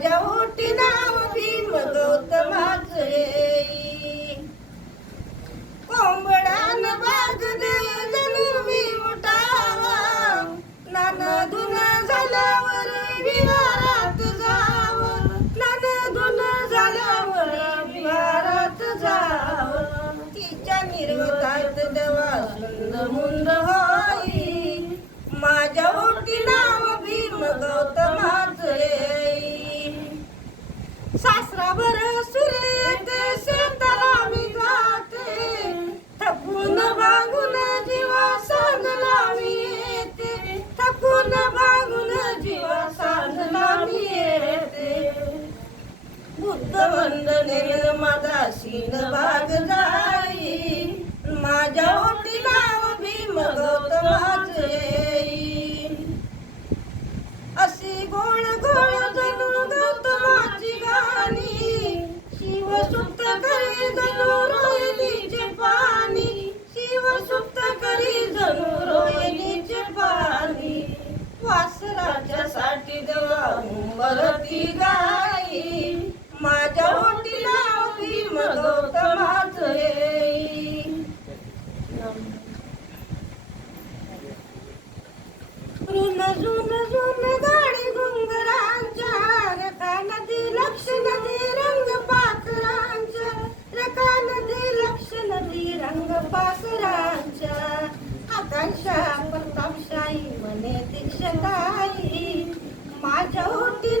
माझ्या ओटी नाव भीम गौतमाच येई कोंबड्यान बाग दे जणू मी उठावा. नाना सासरावर सुरेते शेताला मी जाते थकून भागून जीवा साधला मी येते. थकून भागून जीवा साधला मी येते. बुद्ध वंदने माझा शीन भाग जाई मुंबरती गाई माझ्या ओटी नाव मगोतमाच गौतमाच येई. ऋण झुन झुन गाडी घुंगरांच्या रेखा नदी लक्ष नदी रंग पाखरांच्या रेखा नदी लक्ष नदी रंग पाखरांच्या. आकांक्षा प्रतापशाही मने दीक्षताई माझ्या ओटी